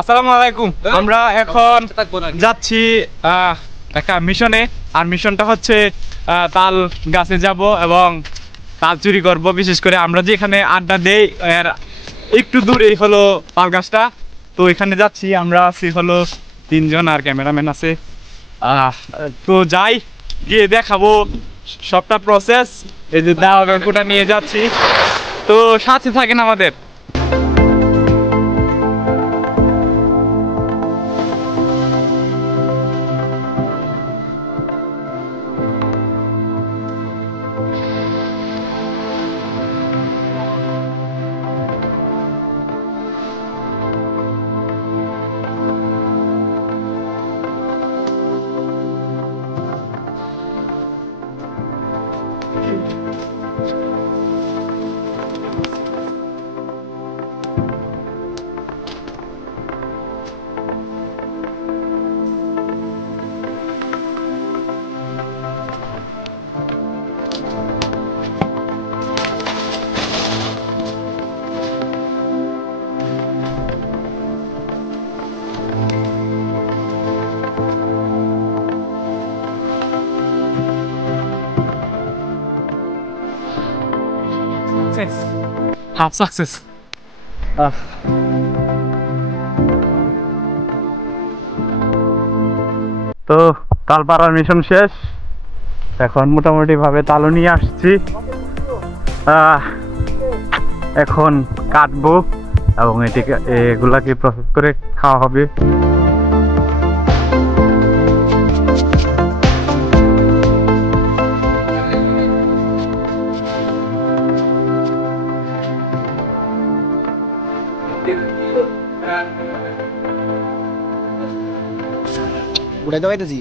আসসালামু আলাইকুম। আমরা এখন যাচ্ছি একটা মিশনে। আর মিশনটা হচ্ছে তাল গাছে যাব এবং তাল চুরি করব। বিশেষ করে আমরা যেখানে আড্ডা দেই এর একটু দূরেই হলো তাল গাছটা। তো এখানে যাচ্ছি, আমরা আছি হলো 3 জন আর ক্যামেরাম্যান আছে। তো যাই, গিয়ে দেখাবো সবটা প্রসেস। এই যে দাওয়া ব্যাংকটা নিয়ে যাচ্ছি, তো সাথে থাকেন আমাদের। Half success. তো তাল পাড়ার মিশন শেষ, এখন মোটামুটি ভাবে তালও নিয়ে আসছি। এখন কাটবো এবং এটিকে এগুলাকে প্রসেস করে খাওয়া হবে। উড়াই দেওয়াইতেছি